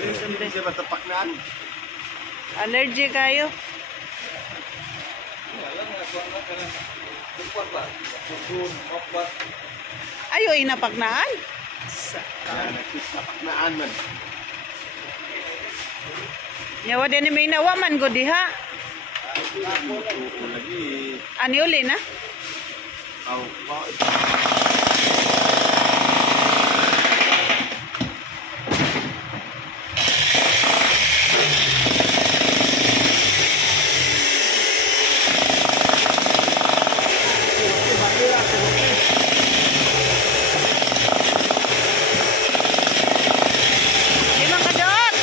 Siya basta paknaan. Allergy kayo? Ayo inapagnaan? Paknaan man. Yawa din ni may nawa man ko diha. Lagi. Ani uli na? Aw, Limang kadot!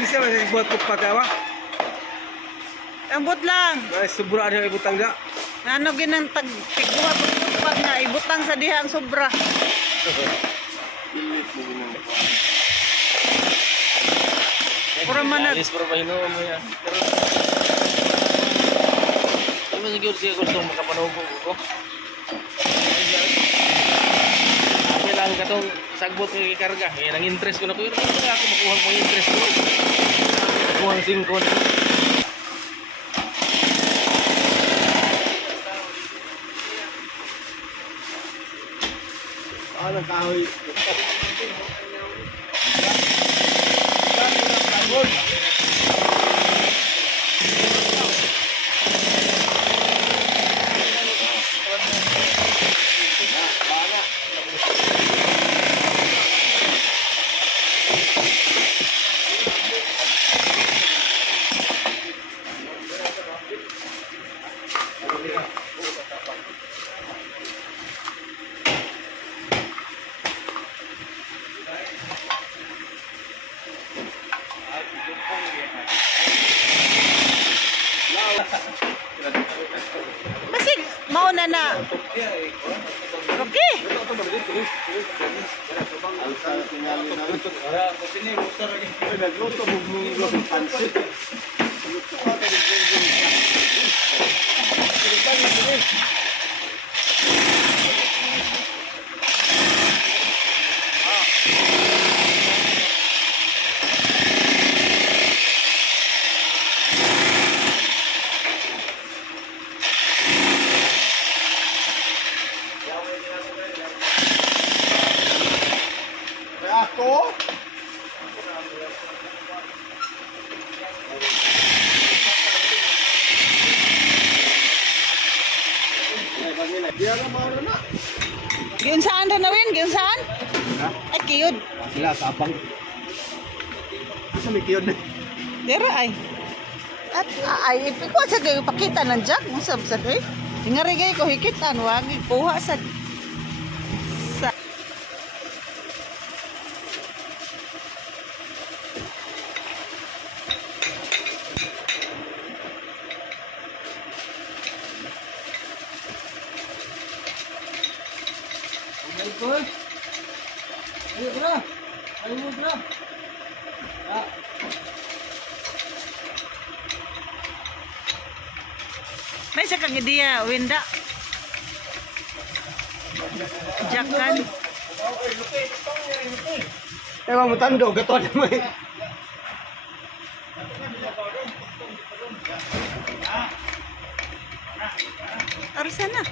Bisa masih buat kupat apa? Ambot lang. Subur ada ibu tangga. Ano ginang tiguha pag nga ibutang sa diha ang sobra. bilis mo ginang. Pura manag. Alis pero mahino mo yan. Ano siguro siya gusto makapanubo ko? Abi lang katong sagbot ng ikarga. Eh, nang interest ko na ko. Pero ako makuha mo yung interest ko. Makuha ang singkon. Ang kahoy. Basig mauna na. Okay. Ang sa tingali na. Nagluto mo munggo ng pansit. Ako? Diyan na mauna na. Giun saan na nawin? Giun saan? Ha? Ay, kiyod. Sila sa abang. Asa may kiyon na? Dira ay. At ay ipiko sa kayo pakita ng jack mo sab sa kay. Hingarigay ko hikitan wag kuha sa may sa kang ideya winda. Jack kan. Ewa mo tando, gato na mo eh. Arsa na.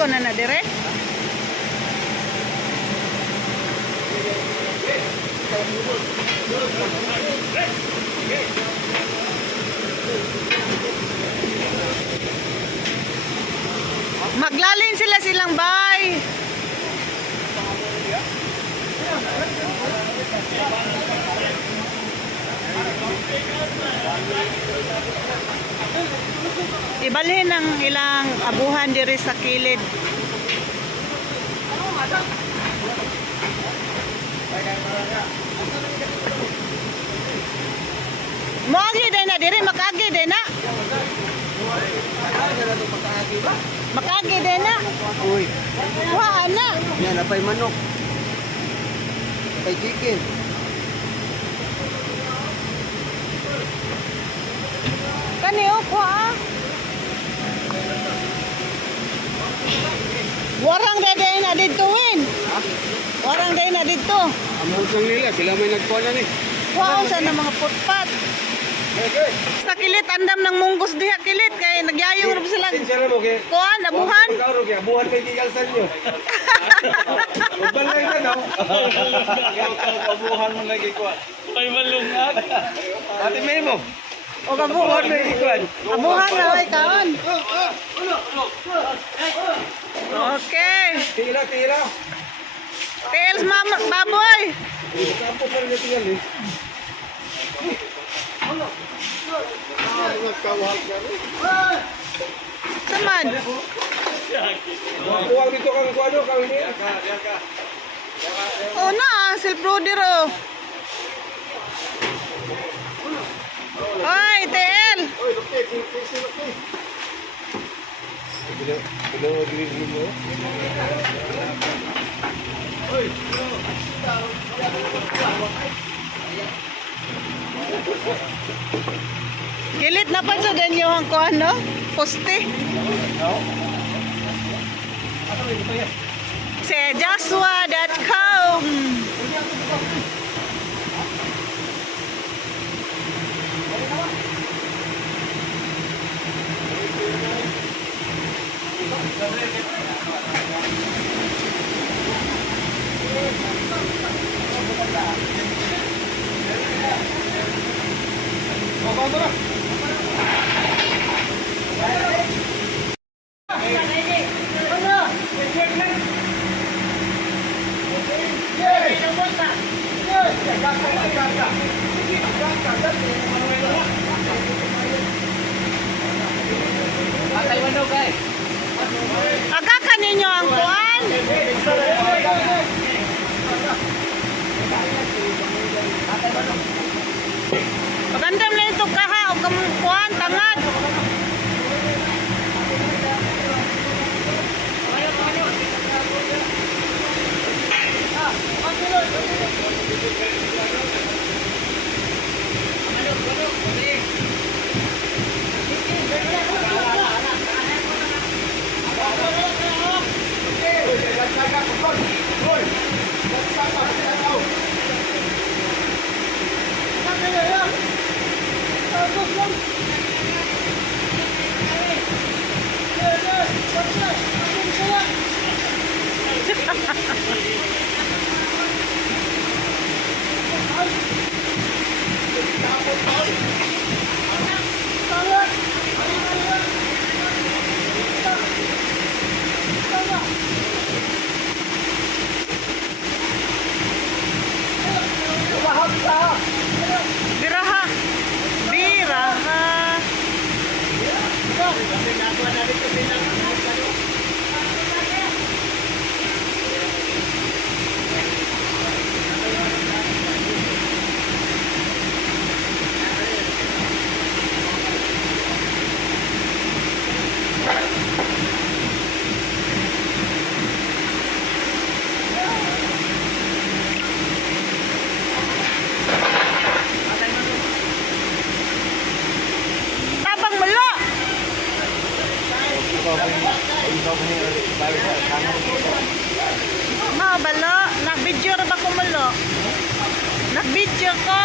Ito na dire. Maglalin sila silang bay. Ibalhin ng ilang abuhan diri sa kilid. Moagi din na diri, makagi din na. Makagi din na. Uy, Kuhaan na. yan, napay manok. Napay chicken. Kani o, kuha. Warang day na dito, Win. Warang day na dito. Amot lang nila, sila may nagkuha na ni. Wow, sa na mga putpat. Sa kilit, andam ng munggos diha kilit. Kaya nagyayong rin sila. Sinsya mo kay... Kuhaan, abuhan. Pagkaroon kaya, buhan kay Tigalsan nyo. Magbalay ka no? Pabuhan mo lagi ko. Ay malungat. Ate May mo. O kabuhan. Buhan may ikuan. Abuhan na, ay kaon. Okay. Tira, tira. Tails, mama, baboy. Kapos na rin tingal eh. Saman. Kuwang dito kang kuano, kang ini. O na, silpruder o. Oy, TL. Kilit na pa sa ganyo ang kuhan, no? Poste. Sa Joshua.com. Agakan ninyo ang kuhan. Magandang na ito kaha o kuhan, tangad. Biraha. Biraha. Tabang melo. Mao balo, nag-video ra ba ko melo? Nag-video ko.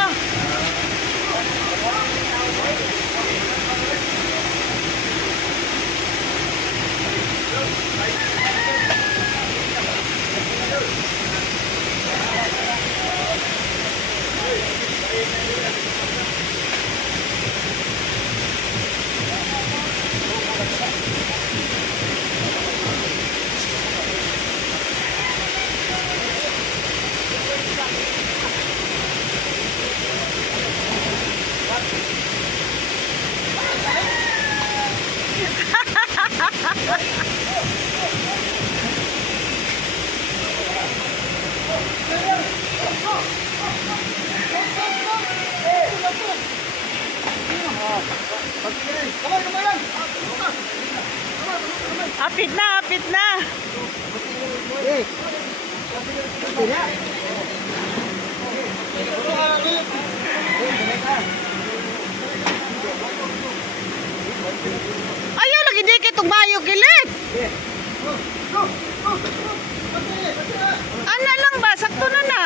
Apit na, apit na. Ayaw lagi dikit ug mayo kilit. Ana lang ba sakto na na.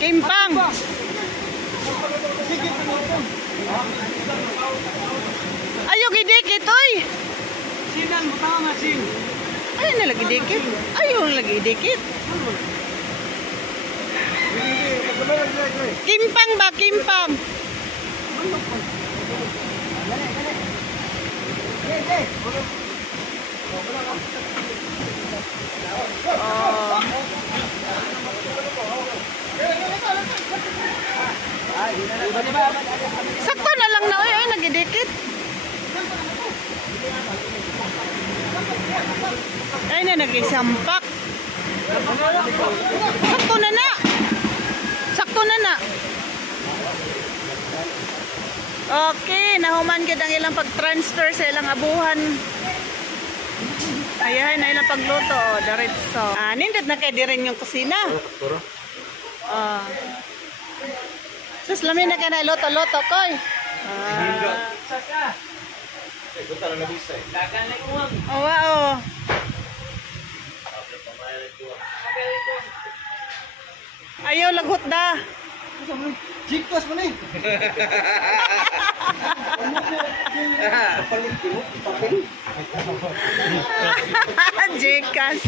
Kimpang. Ayaw gidikit oy. Sinan mo tama nga sin. Ayaw na lagi dikit. Ayaw na lagi dikit. Kimpang ba kimpang? Oh. Sakto na lang na oy, ay nagidikit. Ay na nagisampak. Sakto na na. Sakto na na. Okay, nahuman gid ang ilang pag-transfer sa ilang abuhan. Ayahay na ilang pagluto, oh, diretso. Nindot na kay di rin yung kusina. Ah. Sus, lamin na ka na loto-loto, koy. Oh, wow. Ayaw lagot da. Jiktos mo ni. Jekas.